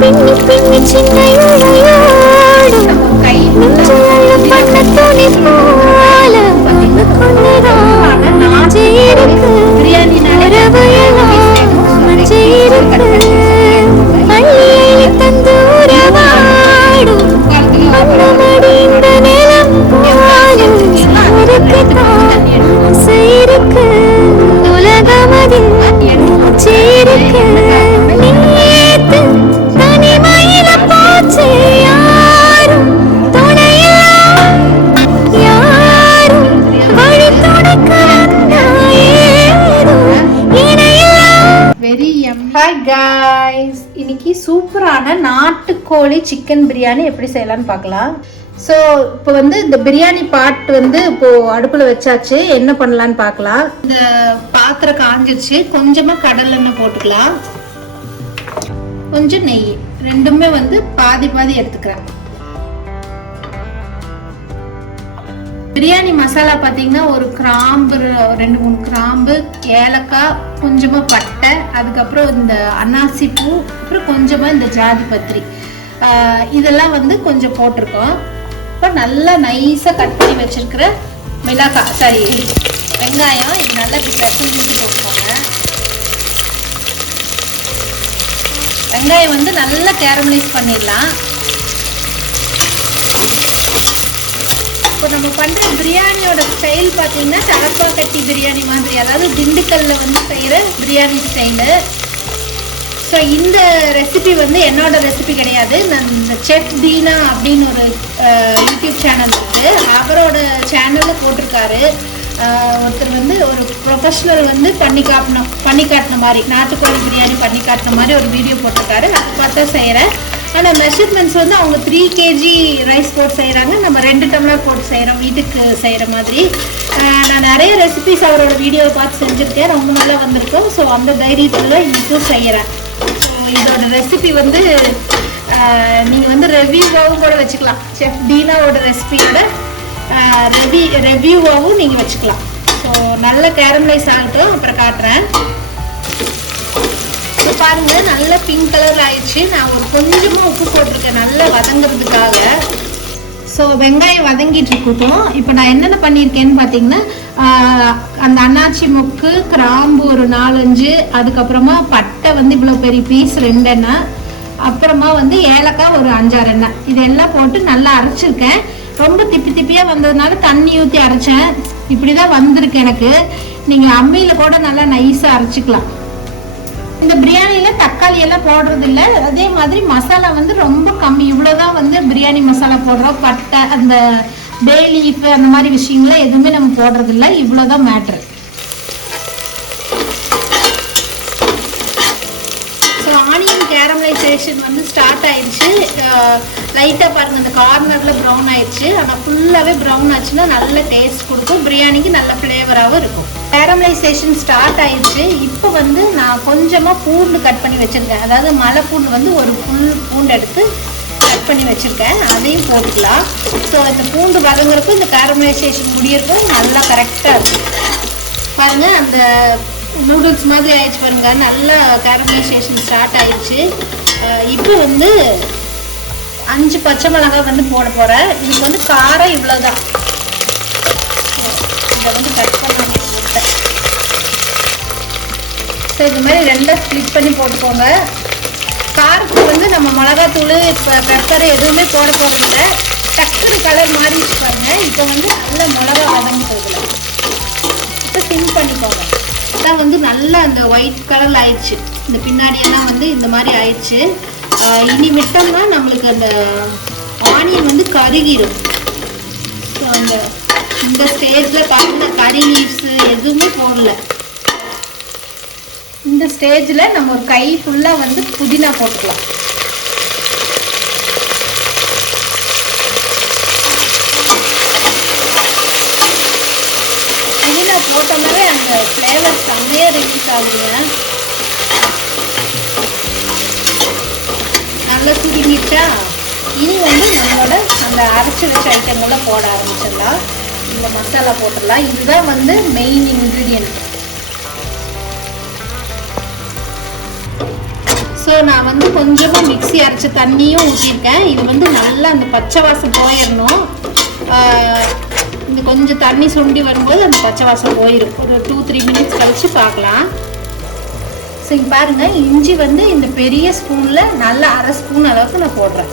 பின்னி பின்னி சின்ன இழையோடும் நெஞ்சில் பண்ண துணி போல ஒன்று கொண்டுதான் நெஞ்சு இருக்கு உறவு எல்லாம் மஞ்சு இருக்கு அள்ளியை தந்து உறவாடும் அன்னமடி இந்த நிலம் போலும் இருக்குதான் ஆசை இருக்கு உலகமதில் சேருக்கு நீத்து தனிமையில போச்சு யாரும் துணையில யாரும் வழி துணைக்க வந்தா ஏதோ இணையில வெரி யம்மி. ஹாய் காய்ஸ், இன்னைக்கு சூப்பரான நாட்டுக்கோழி சிக்கன் பிரியாணி எப்படி செய்யலாம்னு பார்க்கலாம். ஸோ இப்போ வந்து இந்த பிரியாணி பாட் வந்து இப்போ அடுப்பில் வச்சாச்சு. என்ன பண்ணலான்னு பார்க்கலாம். இந்த பாத்திரம் காஞ்சிருச்சு. கொஞ்சமாக கடலெண்ணெய் போட்டுக்கலாம், கொஞ்சம் நெய், ரெண்டுமே வந்து பாதி பாதி எடுத்துக்கிறேன். பிரியாணி மசாலா பார்த்தீங்கன்னா ஒரு கிராம்பு, 2-3 கிராம்பு, ஏலக்காய், கொஞ்சமாக பட்டை, அதுக்கப்புறம் இந்த அன்னாசி பூ, அப்புறம் கொஞ்சமாக இந்த ஜாதி பத்திரி, இதெல்லாம் வந்து கொஞ்சம் போட்டிருக்கோம். இப்போ நல்லா நைஸாக கட் பண்ணி வச்சிருக்கிற வெங்காயம் இது நல்லா இப்படி பிசைஞ்சு போட்டுக்கோங்க. வெங்காயம் வந்து நல்லா கேரமலைஸ் பண்ணிடலாம். இப்போ நம்ம பண்ணுற பிரியாணியோட ஸ்டைல் பார்த்தீங்கன்னா தலப்பா கட்டி பிரியாணி மாதிரி, அதாவது திண்டுக்கல்ல வந்து செய்கிற பிரியாணி ஸ்டைலு. ஸோ இந்த ரெசிபி வந்து என்னோட ரெசிபி கிடையாது. நான் இந்த செஃப் தீனா அப்படின்னு ஒரு யூடியூப் சேனல் இருக்குது, அவரோட சேனலில் போட்டிருக்காரு. ஒருத்தர் வந்து ஒரு ப்ரொஃபஷ்னல் வந்து பண்ணி காட்டின மாதிரி, நாட்டுக்கோழி பிரியாணி பண்ணி காட்டின மாதிரி ஒரு வீடியோ போட்டிருக்காரு. அதை பார்த்தா செய்கிறேன். ஆனால் மெஷர்மெண்ட்ஸ் வந்து அவங்க 3 kg ரைஸ் போட்டு செய்கிறாங்க, நம்ம 2 டம்ளர் போட்டு செய்கிறோம் வீட்டுக்கு செய்கிற மாதிரி. நான் நிறைய ரெசிபிஸ் அவரோட வீடியோவை பார்த்து செஞ்சுருக்கேன், ரொம்ப நல்லா வந்திருக்கோம். ஸோ அந்த தைரியத்தில் தான் இன்றைக்கும் செய்கிறேன். ஸோ இதோட ரெசிபி வந்து நீங்கள் வந்து ரெவ்யூவாகவும் கூட வச்சுக்கலாம். செஃப் தீனாவோட ரெசிபியோட ரெவ்யூவாகவும் நீங்கள் வச்சுக்கலாம். ஸோ நல்ல கேரமலைஸ் ஆகட்டும், அப்புறம் காட்டுறேன். இப்போ பாருங்கள், நல்ல பிங்க் கலரில் ஆயிடுச்சு. நான் ஒரு கொஞ்சமாக உப்பு போட்டிருக்கேன் நல்லா வதங்கிறதுக்காக. ஸோ வெங்காயம் வதங்கிட்டு இருக்கட்டும். இப்போ நான் என்னென்ன பண்ணியிருக்கேன்னு பார்த்தீங்கன்னா, அந்த அன்னாச்சி மொக்கு, கிராம்பு ஒரு 4-5, அதுக்கப்புறமா பட்டை வந்து இவ்வளோ பெரிய பீஸ் 2 எண்ணெய், அப்புறமா வந்து ஏலக்காய் ஒரு 5-6 எண்ணெய், இதெல்லாம் போட்டு நல்லா அரைச்சிருக்கேன். ரொம்ப திப்பியாக வந்ததுனால தண்ணி ஊற்றி அரைச்சேன். இப்படி தான் வந்திருக்கு எனக்கு. நீங்கள் அம்மியில் கூட நல்லா நைஸாக அரைச்சிக்கலாம். இந்த பிரியாணியில் தக்காளி எல்லாம் போடுறது இல்லை. அதே மாதிரி மசாலா வந்து ரொம்ப கம்மி, இவ்வளோதான் வந்து பிரியாணி மசாலா போடுறோம். பட்டை, அந்த பே லீஃப், அந்த மாதிரி விஷயங்கள்லாம் எதுவுமே நம்ம போடுறது இல்லை. இவ்வளோதான் மேட்ரு. ஸோ ஆனியன் கேரமலைசேஷன் வந்து ஸ்டார்ட் ஆயிடுச்சு. லைட்டாக பாருங்கள், இந்த கார்னரில் ப்ரௌன் ஆயிடுச்சு. ஆனால் ஃபுல்லாகவே ப்ரௌன் ஆச்சுன்னா நல்ல டேஸ்ட் கொடுக்கும், பிரியாணிக்கு நல்ல ஃப்ளேவராகவும் இருக்கும். கேரமலைசேஷன் ஸ்டார்ட் ஆயிடுச்சு. இப்போ வந்து நான் கொஞ்சமாக பூண்டு கட் பண்ணி வச்சுருக்கேன். அதாவது மலை பூண்டு வந்து ஒரு ஃபுல் பூண்டு எடுத்து கட் பண்ணி வச்சுருக்கேன், அதையும் போட்டுக்கலாம். ஸோ இந்த பூண்டு வதங்குறப்போ இந்த கேரமலைசேஷன் முடியறப்போ நல்லா கரெக்டாக இருக்கும். பாருங்கள், அந்த நூடுல்ஸ் மாதிரி ஆயிடுச்சு பாருங்கள், நல்லா கேரமலைசேஷன் ஸ்டார்ட் ஆயிடுச்சு. இப்போ வந்து 5 பச்சை மிளகாய் வந்து போட போகிறேன். இதுக்கு வந்து காரம் இவ்வளோதான். இதை வந்து கட் பண்ணாமல் போட்டேன். ஸோ இது மாதிரி 2 ஸ்ப்ளிட் பண்ணி போட்டுக்கோங்க. காரத்துக்கு வந்து நம்ம மிளகாத்தூள், இப்போ பெப்பர் எதுவுமே போட போகிறதில்ல. டக்குனு கலர் மாறிடுச்சு பாருங்கள். இப்போ வந்து நல்ல மிளகா வதங்கி போகல. இப்போ சிம் பண்ணிக்கோங்க. இதான் வந்து நல்லா அந்த ஒயிட் கலரில் ஆயிடுச்சு. இந்த பின்னாடியெல்லாம் வந்து இந்த மாதிரி ஆயிடுச்சு. இனி விட்டோம்னா நம்மளுக்கு அந்த ஆனியன் வந்து கருகிடும். ஸோ இந்த ஸ்டேஜில் பார்த்தீங்கன்னா கறி லீவ்ஸு எதுவுமே போடல. இந்த ஸ்டேஜில் நம்ம ஒரு கை ஃபுல்லாக வந்து புதினா போட்டுக்கலாம். புதினா போட்டோம்னாவே அந்த ஃப்ளேவர் செம்மையாக ரிலீஸ் ஆகுதுங்க. நல்லா சுருங்கிட்டா இனி வந்து நம்மளோட அந்த அரைச்சி வச்ச ஐட்டங்கள்லாம் போட ஆரம்பிச்சிடலாம். இந்த மசாலா போட்டுடலாம். இதுதான் வந்து மெயின் இன்க்ரீடியன்ட். ஸோ ஸோ நான் வந்து கொஞ்சமாக மிக்ஸி அரைச்ச தண்ணியும் ஊற்றிருக்கேன். இது வந்து நல்லா அந்த பச்சை வாசம் போயிடணும். இந்த கொஞ்சம் தண்ணி சுண்டி வரும்போது அந்த பச்சை வாசம் போயிடும். ஒரு 2-3 மினிட்ஸ் கழித்து பார்க்கலாம். ஸோ இங்கே பாருங்கள், இஞ்சி வந்து இந்த பெரிய ஸ்பூனில் நல்லா 1/2 ஸ்பூன் அளவுக்கு நான் போடுறேன்.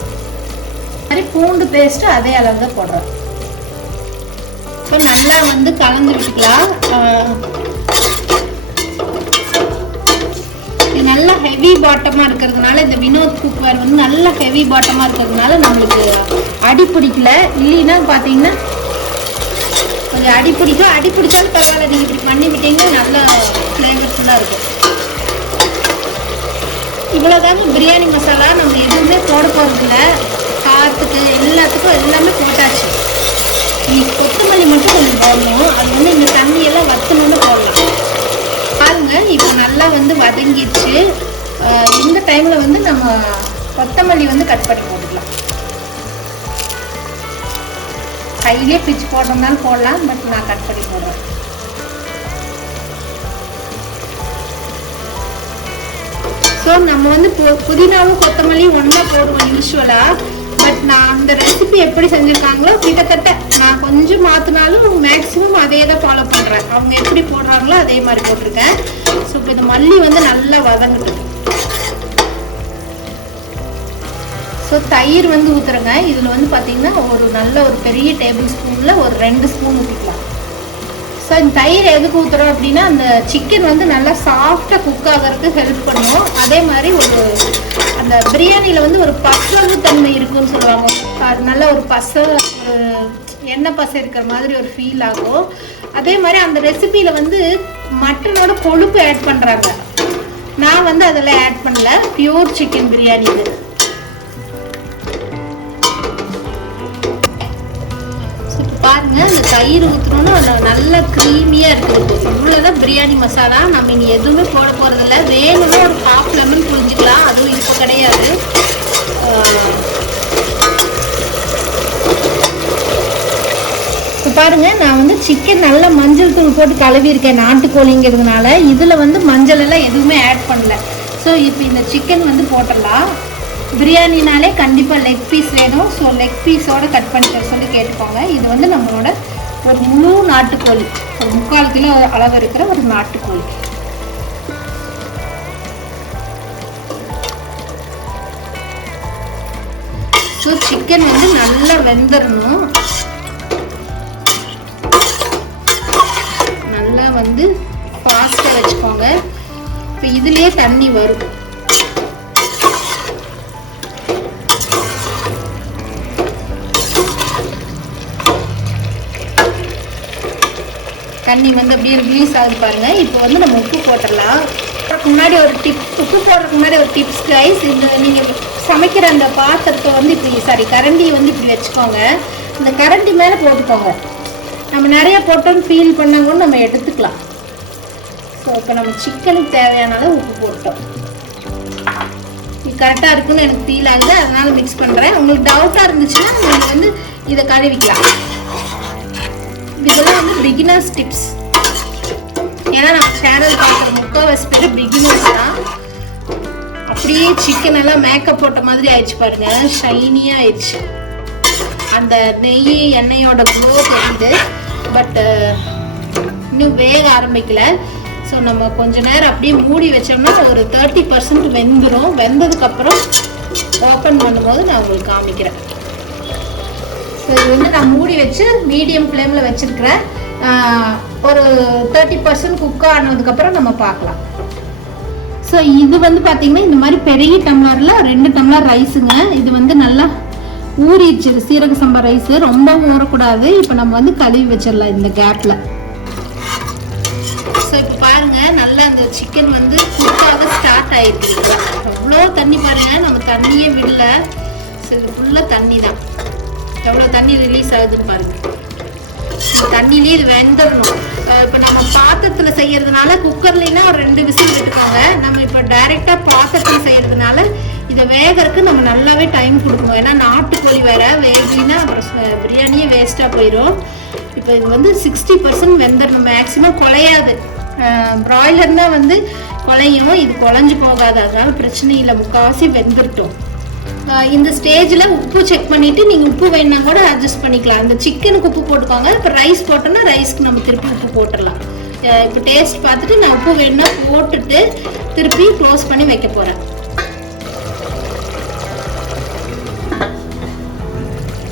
மாதிரி பூண்டு பேஸ்ட்டு அதே அளவு தான் போடுறேன். இப்போ நல்லா வந்து கலந்து விட்டுக்கலாம். இது நல்லா ஹெவி பாட்டமாக இருக்கிறதுனால, இந்த வினோத் குக்வேர் வந்து நல்லா ஹெவி பாட்டமாக இருக்கிறதுனால நம்மளுக்கு அடி பிடிக்கல. இல்லைன்னா பார்த்தீங்கன்னா கொஞ்சம் அடி பிடிக்கும். அடி பிடிச்சாலும் பரவாயில்ல, நீங்கள் இப்படி பண்ணி விட்டீங்கன்னா நல்லா ஃப்ளேவர்ஃபுல்லாக இருக்கும். இவ்வளோதாங்க பிரியாணி மசாலா. நம்ம எதுவுமே போட போகிறதில்ல. காரத்துக்கு எல்லாத்துக்கும் எல்லாமே போட்டாச்சு. கொத்தமல்லி மட்டும் கொஞ்சம் போடணும். அது வந்து இந்த தண்ணியெல்லாம் வற்றணுன்னு போடலாம். பாருங்க, இப்போ நல்லா வந்து வதங்கிடுச்சு. இந்த டைமில் வந்து நம்ம கொத்தமல்லி வந்து கட் பண்ணி போட்டுக்கலாம். கையிலே பிச்சு போடுறதுனாலும் போடலாம், பட் நான் கட் பண்ணி போடுறேன். ஸோ நம்ம வந்து புதினாவும் கொத்தமல்லியும் ஒன்றா போடுவோம் யூஸ்வலாக. பட் நான் அந்த ரெசிபி எப்படி செஞ்சுருக்காங்களோ கிட்டத்தட்ட நான் கொஞ்சம் மாற்றினாலும் மேக்ஸிமம் அதே தான் ஃபாலோ பண்ணுறேன். அவங்க எப்படி போடுறாங்களோ அதே மாதிரி போட்டிருக்கேன். ஸோ இப்போ இந்த மல்லி வந்து நல்லா வதங்கிட்டு. ஸோ தயிர் வந்து ஊற்றுறேங்க. இதில் வந்து பார்த்திங்கன்னா ஒரு பெரிய டேபிள் ஸ்பூனில் ஒரு 2 ஸ்பூன் ஊற்றிக்கலாம். ஸோ இந்த தயிர் எதுக்கு ஊற்றுறோம் அப்படின்னா, அந்த சிக்கன் வந்து நல்லா சாஃப்டாக குக் ஆகிறதுக்கு ஹெல்ப் பண்ணும். அதே மாதிரி அந்த பிரியாணியில் வந்து ஒரு பசவு தன்மை இருக்குன்னு சொல்லுவாங்க. அது நல்லா ஒரு எண்ணெய் பசை இருக்கிற மாதிரி ஒரு ஃபீல் ஆகும். அதே மாதிரி அந்த ரெசிபியில் வந்து மட்டனோட கொழுப்பு ஆட் பண்ணுறாங்க. நான் வந்து அதெல்லாம் ஆட் பண்ணல. பியூர் சிக்கன் பிரியாணி இது. பாருங்க, அந்த தயிர் ஊற்றணும்னா நல்ல க்ரீமியாக இருக்குது. இவ்வளோதான் பிரியாணி மசாலா. நம்ம இனி எதுவுமே போட போகிறதில்ல. வேணும்னா ஒரு 1/2 லெமன் புழிஞ்சிக்கலாம். அதுவும் இப்போ கிடையாது. இப்போ பாருங்க, நான் வந்து சிக்கன் நல்லா மஞ்சள் தூள் போட்டு கழுவிருக்கேன். நாட்டுக்கோழிங்கிறதுனால இதில் வந்து மஞ்சள் எல்லாம் எதுவுமே ஆட் பண்ணல. ஸோ இப்போ இந்த சிக்கன் வந்து போட்டுடலாம். பிரியாணினாலே கண்டிப்பாக லெக் பீஸ் வேணும். ஸோ லெக் பீஸோடு கட் பண்ணிக்க சொல்லி கேட்டுக்கோங்க. இது வந்து நம்மளோட ஒரு முழு நாட்டுக்கோழி, ஒரு 3/4 கிலோ அளவு இருக்கிற ஒரு நாட்டுக்கோழி. ஸோ சிக்கன் வந்து நல்லா வெந்துடணும். நல்லா வந்து ஃபாஸ்ட்டாக வச்சுக்கோங்க. இப்போ இதுலேயே தண்ணி வரும். தண்ணி வந்து அப்படியே ரிலீஸ் ஆகுது பாருங்க. இப்போ வந்து நம்ம உப்பு போட்டுடலாம். முன்னாடி ஒரு உப்பு போடுறதுக்கு முன்னாடி ஒரு டிப்ஸ் கைஸ். இந்த நீங்கள் சமைக்கிற அந்த பாத்திரத்தை வந்து இப்படி கரண்டியை வந்து இப்படி வச்சுக்கோங்க. இந்த கரண்டி மேலே போட்டுக்கோங்க. நம்ம நிறைய போட்டோன்னு ஃபீல் பண்ணாங்கன்னு நம்ம எடுத்துக்கலாம். ஸோ இப்போ நம்ம சிக்கனுக்கு தேவையான அளவு உப்பு போட்டோம். இது கரெக்டாக இருக்குன்னு எனக்கு ஃபீல் ஆகுது, அதனால மிக்ஸ் பண்ணுறேன். உங்களுக்கு டவுட்டாக இருந்துச்சுன்னா நீங்கள் வந்து இதை கழுவிக்கலாம். இதெல்லாம் வந்து பிகினர்ஸ் டிப்ஸ். ஏன்னா நம்ம சேனல் பார்க்குற முக்கால்வாசி பேர் பிகினர்ஸ் தான். அப்படியே சிக்கன் எல்லாம் மேக்கப் போட்ட மாதிரி ஆயிடுச்சு பாருங்க. ஷைனியாக ஆயிடுச்சு. அந்த நெய் எண்ணெயோட க்ளோ தெரியுது. பட் இன்னும் வேக ஆரம்பிக்கல. ஸோ நம்ம கொஞ்ச நேரம் அப்படியே மூடி வச்சோம்னா ஒரு 30% வெந்துடும். வெந்ததுக்கப்புறம் ஓப்பன் பண்ணும்போது நான் உங்களுக்கு காமிக்கிறேன். ஸோ இது வந்து நான் மூடி வச்சு மீடியம் ஃப்ளேமில் வச்சுருக்கிறேன். ஒரு 30% குக் ஆனதுக்கப்புறம் நம்ம பார்க்கலாம். ஸோ இது வந்து பார்த்திங்கன்னா இந்த மாதிரி பெரிய டம்ளரில் 2 டம்ளர் ரைஸுங்க. இது வந்து நல்லா ஊறிடுச்சு. சீரக சம்பா ரைஸு ரொம்ப ஊறக்கூடாது. இப்போ நம்ம வந்து கழுவி வச்சிடலாம் இந்த கேப்பில். ஸோ இப்போ பாருங்கள், நல்லா அந்த சிக்கன் வந்து குக்காக ஸ்டார்ட் ஆகிருக்கு. அவ்வளோ தண்ணி பாருங்கள், நம்ம தண்ணியே விடல. ஸோ இது ஃபுல்லாக தண்ணி தான். எவ்வளோ தண்ணி ரிலீஸ் ஆகுதுன்னு பாருங்கள். இந்த தண்ணியிலே இது வெந்துடணும். இப்போ நம்ம பாத்திரத்தில் செய்கிறதுனால குக்கர்லேனா ஒரு 2 விசில் விட்டுக்கோங்க. நம்ம இப்போ டைரெக்டாக பாத்திரத்தில் செய்கிறதுனால இதை வேகிறதுக்கு நம்ம நல்லாவே டைம் கொடுக்கணும். ஏன்னா நாட்டுக்கோழி வேறு வேகினா அப்புறம் பிரியாணியே வேஸ்ட்டாக போயிடும். இப்போ இது வந்து 60% வெந்துடணும். மேக்ஸிமம் குலையாது. ப்ராய்லர்னால் வந்து குழையும். இது குழஞ்சு போகாது, அதனால பிரச்சனை இல்லை, முக்கால்வாசி வெந்துட்டோம். இந்த ஸ்டேஜில் உப்பு செக் பண்ணிவிட்டு நீங்கள் உப்பு வேணுன்னா கூட அட்ஜஸ்ட் பண்ணிக்கலாம். இந்த சிக்கனுக்கு உப்பு போட்டுக்கோங்க. இப்போ ரைஸ் போட்டோன்னா ரைஸ்க்கு நம்ம திருப்பி உப்பு போட்டுடலாம். இப்போ டேஸ்ட் பார்த்துட்டு நான் உப்பு வேணுன்னா போட்டுட்டு திருப்பி க்ளோஸ் பண்ணி வைக்க போகிறேன்.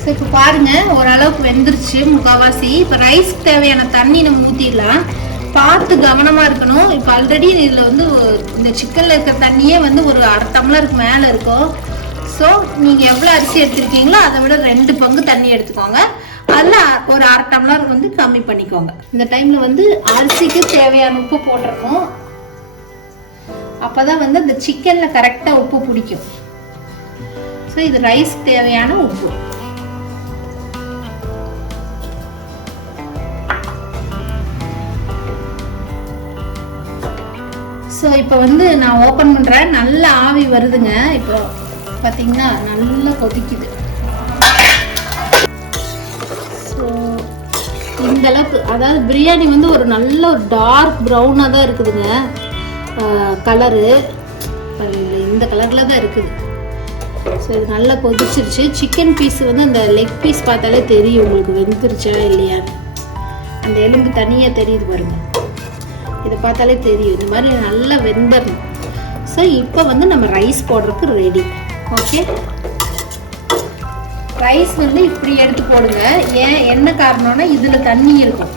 ஸோ இப்போ பாருங்கள், ஓரளவுக்கு வெந்துருச்சு முக்கால்வாசி. இப்போ ரைஸ்க்கு தேவையான தண்ணி நம்ம ஊற்றிடலாம். பார்த்து கவனமாக இருக்கணும். இப்போ ஆல்ரெடி இதில் வந்து இந்த சிக்கனில் இருக்கிற தண்ணியே வந்து ஒரு 1/2 டம்ளருக்கு மேலே இருக்கும். ஸோ நீங்கள் எவ்வளோ அரிசி எடுத்துருக்கீங்களோ அதை விட 2 பங்கு தண்ணி எடுத்துக்கோங்க. அதில் ஒரு 1/2 டம்ளர் வந்து கம்மி பண்ணிக்கோங்க. இந்த டைமில் வந்து அரிசிக்கு தேவையான உப்பு போட்டுருக்கோம். அப்போ தான் வந்து அந்த சிக்கனில் கரெக்டாக உப்பு பிடிக்கும். ஸோ இது ரைஸ்க்கு தேவையான உப்பு. ஸோ இப்போ வந்து நான் ஓப்பன் பண்ணுறேன். நல்ல ஆவி வருதுங்க. இப்போ பார்த்தீங்கன்னா நல்லா கொதிக்குது. ஸோ இந்த அளவுக்கு, அதாவது பிரியாணி வந்து ஒரு நல்ல ஒரு டார்க் ப்ரௌனாக தான் இருக்குதுங்க கலரு. இந்த கலரில் தான் இருக்குது. ஸோ இது நல்லா கொதிச்சிருச்சு. சிக்கன் பீஸ் வந்து அந்த லெக் பீஸ் பார்த்தாலே தெரியும் உங்களுக்கு வெந்துருச்சா இல்லையான்னு. அந்த எலும்பு தனியாக தெரியுது பாருங்க, இதை பார்த்தாலே தெரியும். இந்த மாதிரி நல்லா வெந்துடணும். ஸோ இப்போ வந்து நம்ம ரைஸ் போடுறதுக்கு ரெடி. ஓகே, ரைஸ் வந்து இப்படி எடுத்து போடுங்க. ஏன் என்ன காரணம்னா இதில் தண்ணி இருக்கும்.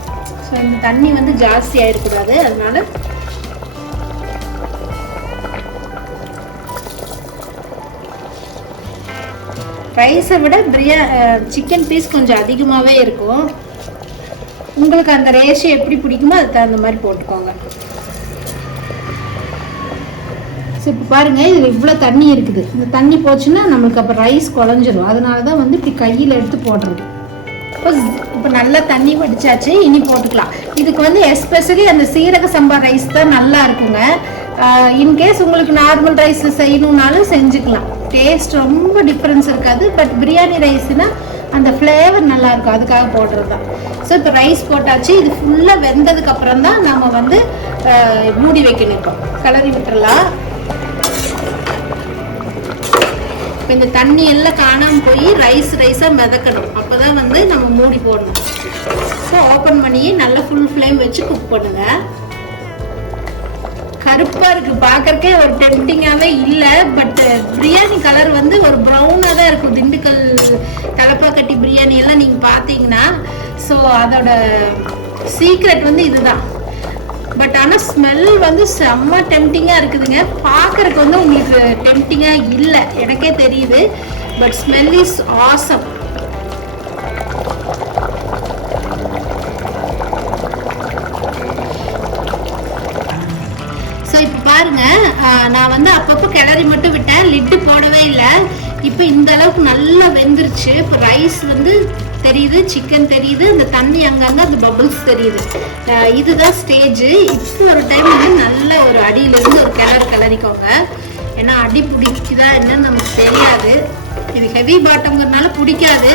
ஸோ இந்த தண்ணி வந்து ஜாஸ்தி ஆகிடக்கூடாது. அதனால ரைஸை விட சிக்கன் பீஸ் கொஞ்சம் அதிகமாகவே இருக்கும். உங்களுக்கு அந்த ரேஷியோ எப்படி பிடிக்குமோ அதுக்கு தகுந்த மாதிரி போட்டுக்கோங்க. ஸோ இப்போ பாருங்கள், இதில் இவ்வளோ தண்ணி இருக்குது. இந்த தண்ணி போச்சுன்னா நம்மளுக்கு அப்போ ரைஸ் குழஞ்சிரும். அதனால தான் வந்து இப்படி கையில் எடுத்து போடுறது. இப்போ நல்லா தண்ணி வடிச்சாச்சு, இனி போட்டுக்கலாம். இதுக்கு வந்து எஸ்பெஷலி அந்த சீரக சம்பா ரைஸ் தான் நல்லா இருக்குங்க. இன்கேஸ் உங்களுக்கு நார்மல் ரைஸ் செய்யணுன்னாலும் செஞ்சுக்கலாம். டேஸ்ட் ரொம்ப டிஃப்ரென்ஸ் இருக்காது. பட் பிரியாணி ரைஸ்னால் அந்த ஃப்ளேவர் நல்லாயிருக்கும், அதுக்காக போடுறது தான். ஸோ இப்போ ரைஸ் போட்டாச்சு. இது ஃபுல்லாக வெந்ததுக்கப்புறம் தான் நம்ம வந்து மூடி வைக்கணும். இப்போ கிளறி விட்டுறலாம். இப்போ இந்த தண்ணி எல்லாம் காணாமல் போய் ரைஸாக மிதக்கணும். அப்போ தான் வந்து நம்ம மூடி போடணும். ஸோ ஓப்பன் பண்ணி நல்லா ஃபுல் ஃப்ளேம் வச்சு குக் பண்ணுங்க. கருப்பாக இருக்குது, பார்க்கறக்கே ஒரு டெம்டிங்காகவே இல்லை. பட் பிரியாணி கலர் வந்து ஒரு ப்ரௌனாக தான் இருக்கும். திண்டுக்கல் தலப்பாக்கட்டி பிரியாணி எல்லாம் நீங்கள் பார்த்தீங்கன்னா, ஸோ அதோட சீக்ரெட் வந்து இதுதான். பட் ஆனால் ஸ்மெல் வந்து செம்ம டெம்டிங்காக இருக்குதுங்க. பார்க்கறதுக்கு வந்து உங்களுக்கு டெம்டிங்காக இல்லை, எனக்கே தெரியுது. But smell is awesome. So இப்போ பாருங்க, நான் வந்து அப்பப்போ கிளறி மட்டும் விட்டேன், லிட்டு போடவே இல்லை. இப்போ இந்த அளவுக்கு நல்லா வெந்துருச்சு. இப்போ ரைஸ் வந்து தெரியுது, சிக்கன் தெரியுது, அந்த தண்ணி அங்கங்கே அந்த பபிள்ஸ் தெரியுது. இதுதான் ஸ்டேஜு. இப்போ ஒரு டைம் வந்து நல்ல ஒரு அடியிலிருந்து ஒரு கிளறிக்கோங்க. ஏன்னா அடி பிடிக்குதா என்னன்னு நமக்கு தெரியாது. இது ஹெவி பாட்டம்ங்கிறதுனால பிடிக்காது.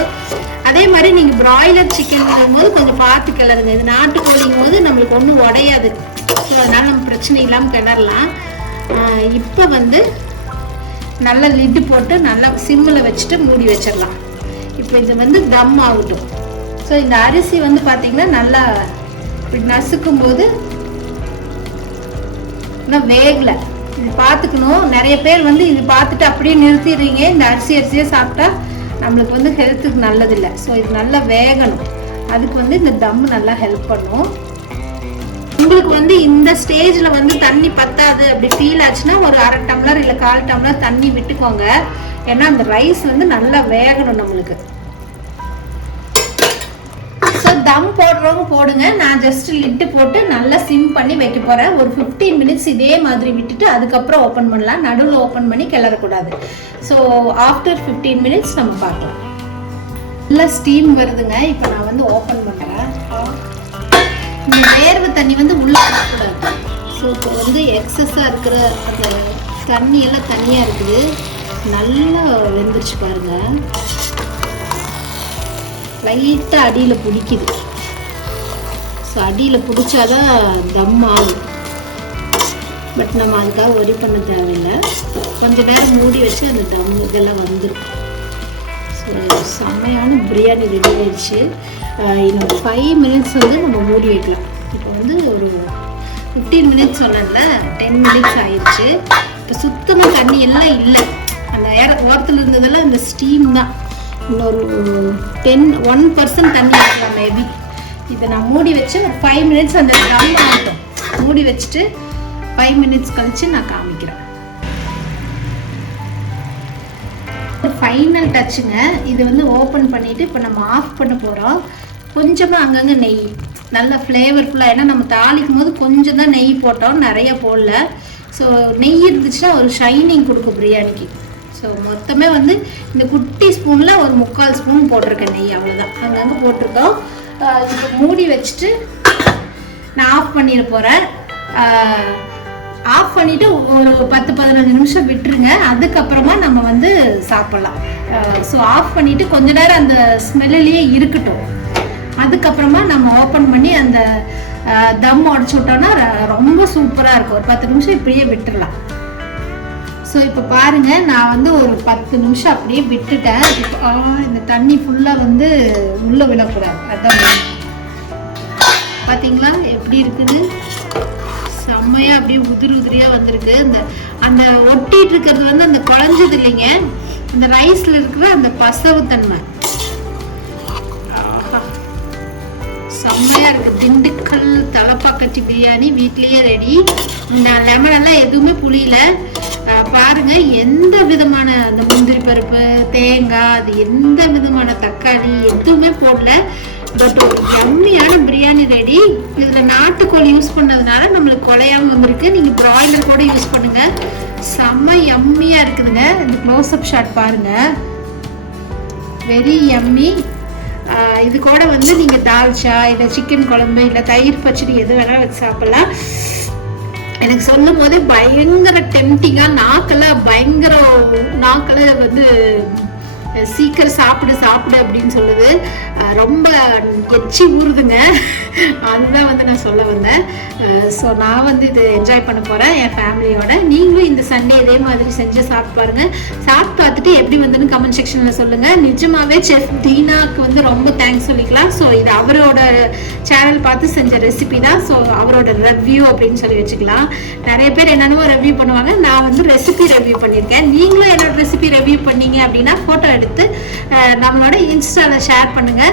அதே மாதிரி நீங்கள் பிராய்லர் சிக்கன் போது கொஞ்சம் பார்த்து கிளறுங்க. இது நாட்டுக்கோழிங்கும் போது நம்மளுக்கு ஒன்றும் உடையாது. ஸோ அதனால் நம்ம பிரச்சனை இல்லாமல் கிளறலாம். இப்போ வந்து நல்லா லிட்டு போட்டு நல்லா சிம்மில் வச்சுட்டு மூடி வச்சிடலாம். இப்போ இது வந்து தம் ஆகட்டும். ஸோ இந்த அரிசி வந்து பார்த்திங்கன்னா நல்லா இப்படி நசுக்கும் போது இன்னும் வேகலை. இது பார்த்துக்கணும். நிறைய பேர் வந்து இது பார்த்துட்டு அப்படியே நிறுத்திடுறீங்க. இந்த அரிசியை சாப்பிட்டா நம்மளுக்கு வந்து ஹெல்த்துக்கு நல்லதில்லை. ஸோ இது நல்லா வேகணும். அதுக்கு வந்து இந்த தம் நல்லா ஹெல்ப் பண்ணும். உங்களுக்கு வந்து இந்த ஸ்டேஜில் வந்து தண்ணி பத்தாது அப்படி ஃபீல் ஆச்சுன்னா ஒரு 1/2 டம்ளர் இல்லை 1/4 டம்ளர் தண்ணி விட்டுக்கோங்க. ஏன்னா அந்த ரைஸ் வந்து நல்லா வேகணும் நம்மளுக்கு. ஸோ தம் போடுறவங்க போடுங்க. நான் ஜஸ்ட் லிட்டு போட்டு நல்லா சிம் பண்ணி வைக்க போகிறேன். ஒரு 15 மினிட்ஸ் இதே மாதிரி விட்டுட்டு அதுக்கப்புறம் ஓப்பன் பண்ணலாம். நடுவில் ஓப்பன் பண்ணி கிளறக்கூடாது. ஸோ ஆஃப்டர் 15 மினிட்ஸ் நம்ம பார்க்கலாம். நல்லா ஸ்டீம் வருதுங்க. இப்போ நான் வந்து ஓப்பன் பண்ணுறேன். இந்த வேர்வை தண்ணி வந்து உள்ளே வரக்கூடாது. ஸோ இப்போ வந்து எக்ஸஸாக இருக்கிற அந்த தண்ணியெல்லாம் தனியாக இருக்குது. நல்லா வெந்துருச்சு பாருங்கள். லைட்டாக அடியில் பிடிக்குது. ஸோ அடியில் பிடிச்சாதான் தம் ஆகும். பட் நம்ம அதுக்காக ஒரி பண்ண தேவையில்லை. கொஞ்சம் நேரம் மூடி வச்சு அந்த தம் இதெல்லாம் வந்துடும். ஸோ செம்மையான பிரியாணி ரெடி ஆயிடுச்சு. இன்னொரு 5 மினிட்ஸ் வந்து நம்ம மூடி வைக்கலாம். இப்போ வந்து ஒரு 15 மினிட்ஸ் சொன்னேன்ல, 10 மினிட்ஸ் ஆயிடுச்சு. இப்போ சுத்தமாக தண்ணி எல்லாம் இல்லை, அந்த ஓரத்தில் இருந்ததெல்லாம் இந்த ஸ்டீம் தான். இன்னொரு 1% தண்ணி இருக்கலாம் மேபி. இதை நான் மூடி வச்சு ஒரு 5 மினிட்ஸ் அந்த தம் ஆகட்டும். மூடி வச்சுட்டு 5 மினிட்ஸ் கழிச்சு நான் காமிக்கிறேன். ஃபைனல் டச்சுங்க. இது வந்து ஓப்பன் பண்ணிவிட்டு இப்போ நம்ம ஆஃப் பண்ண போகிறோம். கொஞ்சமாக அங்கங்கே நெய், நல்ல ஃப்ளேவர்ஃபுல்லாக. ஏன்னா நம்ம தாளிக்கும் போது கொஞ்சம் தான் நெய் போட்டோம், நிறைய போடல. ஸோ நெய் இருந்துச்சுன்னா ஒரு ஷைனிங் கொடுக்கும் பிரியாணிக்கு. ஸோ மொத்தமே வந்து இந்த குட்டி ஸ்பூனில் ஒரு 3/4 ஸ்பூன் போட்டிருக்கேன் நெய், அவ்வளோதான். அங்கங்கே போட்டிருக்கோம். இப்போ மூடி வச்சுட்டு நான் ஆஃப் பண்ணிட போகிறேன். ஆஃப் பண்ணிவிட்டு ஒரு 10-15 நிமிஷம் விட்டுருங்க. அதுக்கப்புறமா நம்ம வந்து சாப்பிட்லாம். ஸோ ஆஃப் பண்ணிவிட்டு கொஞ்ச நேரம் அந்த ஸ்மெல்லையே இருக்கட்டும். அதுக்கப்புறமா நம்ம ஓப்பன் பண்ணி அந்த தம் உடச்சி விட்டோம்னா ரொம்ப சூப்பராக இருக்கும். ஒரு 10 நிமிஷம் இப்படியே விட்டுடலாம். ஸோ இப்போ பாருங்கள், நான் வந்து ஒரு 10 நிமிஷம் அப்படியே விட்டுட்டேன். இப்போ இந்த தண்ணி ஃபுல்லாக வந்து உள்ளே விழக்கூடாது, அதான் பார்த்தீங்களா எப்படி இருக்குது. செம்மையாக அப்படியே உதிரியாக வந்திருக்கு. அந்த ஒட்டிட்டு இருக்கிறது வந்து அந்த குழஞ்சது இல்லைங்க, அந்த ரைஸில் இருக்கிற அந்த பசவு தன்மை செம்மையாக இருக்குது. திண்டுக்கல் தலப்பாக்கட்டி பிரியாணி வீட்லேயே ரெடி. இந்த லெமன் எல்லாம் எதுவுமே புளியல. பாருங்க, எந்த விதமான அந்த முந்திரி பருப்பு, தேங்காய், அது எந்த விதமான தக்காளி எதுவுமே போடல. பட் ஒரு யம்மியான பிரியாணி ரெடி. இதில் நாட்டுக்கோழி யூஸ் பண்ணதுனால நம்மளுக்கு குலையாமல் வந்திருக்கு. நீங்கள் ப்ராய்லர் கூட யூஸ் பண்ணுங்கள், செம்ம யம்மியாக இருக்குதுங்க. இந்த க்ளோஸ்அப் ஷாட் பாருங்கள், வெரி யம்மி. இது கூட வந்து நீங்கள் தால்ச்சா இல்லை சிக்கன் குழம்பு இல்லை தயிர் பச்சடி எது வேணாலும் வச்சு சாப்பிட்லாம். எனக்கு சொல்லும் போதே பயங்கர டெம்டிங்காக, நாக்கில் வந்து சீக்கிரம் சாப்பிடு அப்படின்னு சொல்லுது. ரொம்ப எச்சி ஊறுதுங்க, அதுதான் வந்து நான் சொல்ல வந்தேன். ஸோ நான் வந்து இது என்ஜாய் பண்ண போகிறேன் என் ஃபேமிலியோட. நீங்களும் இந்த சண்டே இதே மாதிரி செஞ்சு சாப்பிட்டு பாருங்கள். சாப்பிட்டு பார்த்துட்டு எப்படி வந்துன்னு கமெண்ட் செக்ஷனில் சொல்லுங்கள். நிஜமாகவே செஃப் தீனாக்கு வந்து ரொம்ப தேங்க்ஸ் சொல்லிக்கலாம். ஸோ இது அவரோட சேனல் பார்த்து செஞ்ச ரெசிபி தான். ஸோ அவரோட ரிவ்யூ அப்படின்னு சொல்லி வச்சுக்கலாம். நிறைய பேர் என்னென்னமோ ரிவ்யூ பண்ணுவாங்க, நான் வந்து ரெசிபி ரிவ்யூ பண்ணியிருக்கேன். நீங்களும் என்னோட ரெசிபி ரிவ்யூ பண்ணீங்க அப்படின்னா ஃபோட்டோ எடுத்து நம்மளோட இன்ஸ்டாவில் ஷேர் பண்ணுங்கள்.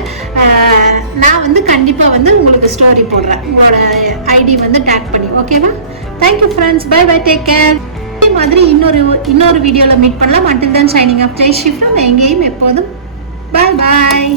நான் வந்து கண்டிப்பாக வந்து உங்களுக்கு ஸ்டோரி போடுறேன், உங்களோட ஐடி வந்து டேக் பண்ணி. ஓகேவா? Thank you friends, bye bye, take care. இதே மாதிரி இன்னொரு வீடியோவில் மீட் பண்ணலாம். until then signing off, Jai Sri from எங்கேயும் எப்போதும். பாய் பாய்.